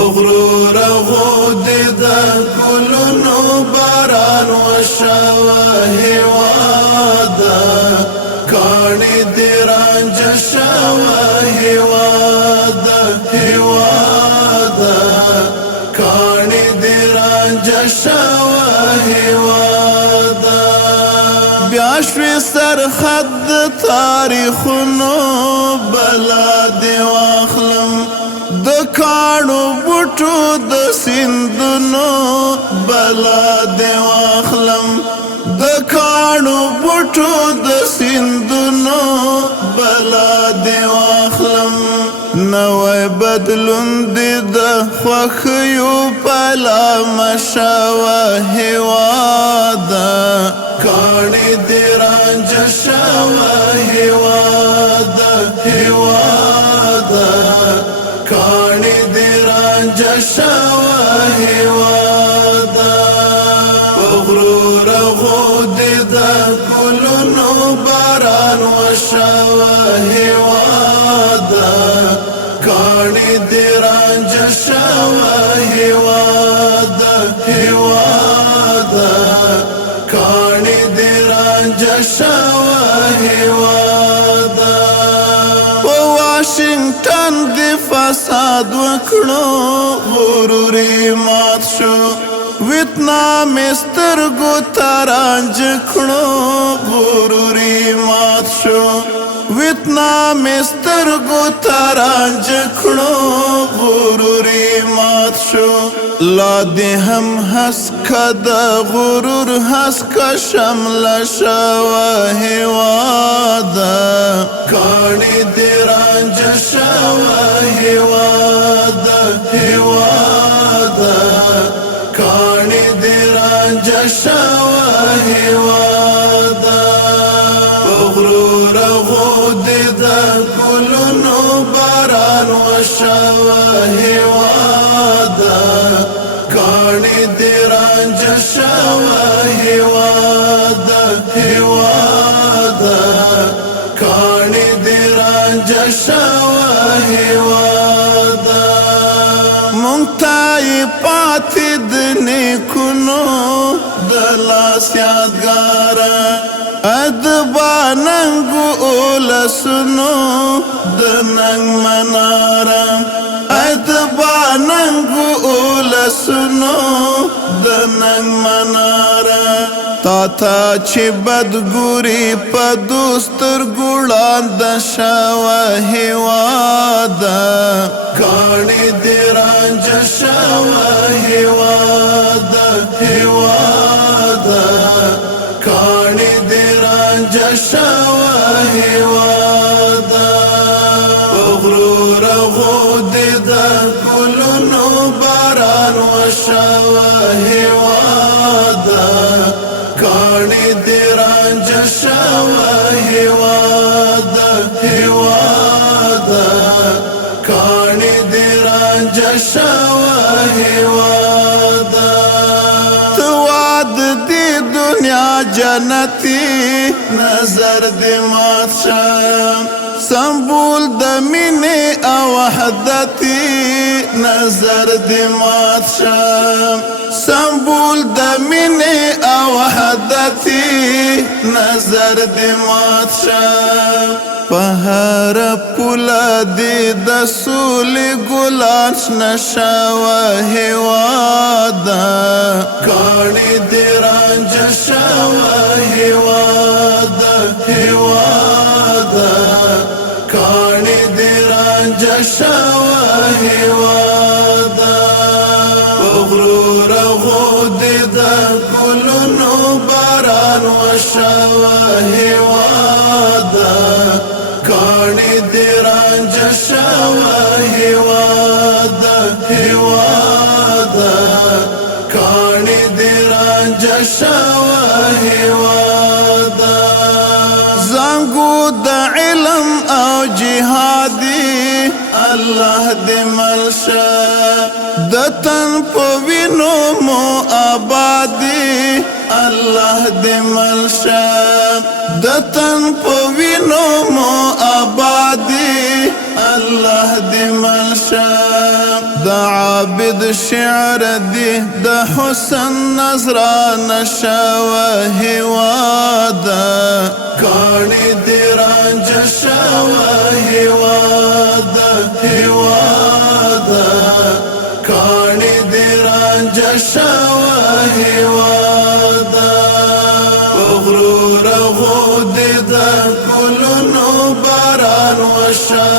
غرور غودي دا كلنو باران وشواه وادا كاني ديران جشواه وادا هوادا كاني ديران جشواه وادا بياشوي سرخد تاريخنو بلادي واخلم دکانو بوټو د سیندونو بلا دی واخلم دکانو بوټو د سیندونو بلا دی واخلم نوې بدلون دی د خوښیو پلا مشاوه هوادا کاڼي دی رانج شوه هوادا هوادا کاڼي دی رانج شوه هوادا غرور غودي دا کلونو باران وشوه هوادا کاڼي دی رانج شوه هوادا هوادا کاڼي دی رانج شوه هوادا واشنگټن دی فساد وکړو غروري مات شو ویتنام سترګو ترانج کړو غروري مات شو ویتنام سترګو ترانج کړو غروري مات شو لا دې هم هسکه د غرور هسکه شمله شوه هوادا کاڼي دې رانج شوه هوادا هوادا کاڼي دې رانج شوه هوادا غرور غودي دا کلونو باران وشوه هوادا کاڼي دې رانج شوه هوادا هوادا کاڼي دې رانج شوه هوادا مونږ ته پاتې د نیکونو د لاس یادګاره ادبا ننګو اولسونو د ننګ مناره ادبا ننګو اولسونو د ننګ مناره تا تا چې بدګوري په دوستر ګوړاند شوه هوادا کاڼي دې رانج شوه هوادا هوادا کاڼي دې رانج شوه هوادا غرور غودي دا کلونو باران وشوه هوادا کاڼي دې رانج شوه هوادا هوادا کاڼي دې رانج شوه هوادا تواد دې دنیا جنتي نظر دې مات شه سمبول د مینې او وحدتي نظر دې مات شه سمبول د مینې او وحدتي نظر دې مات شه په هر پوله دې د سولې ګلان شنه شوه هوادا کاڼي دې رانج شوه هوادا هوادا کاڼي دې رانج شوه هوادا غرور غودي دا کلونو باران وشوه هوادا کاڼي دې رانج شوه هوادا هوادا کاڼي دې رانج شوه هوادا زنګو د علم او جهادي الله دې ملشه د تن په وینو مو آبادي الله دې ملشه د تن په وینو مو آبادي الله دې ملشه دا عابد شعر دی دا حسن نظران شاوه هوادا کانی دی رانج شاوه هوادا هوادا کانی دی رانج شاوه هوادا غرور غود دا کلونو باران وشا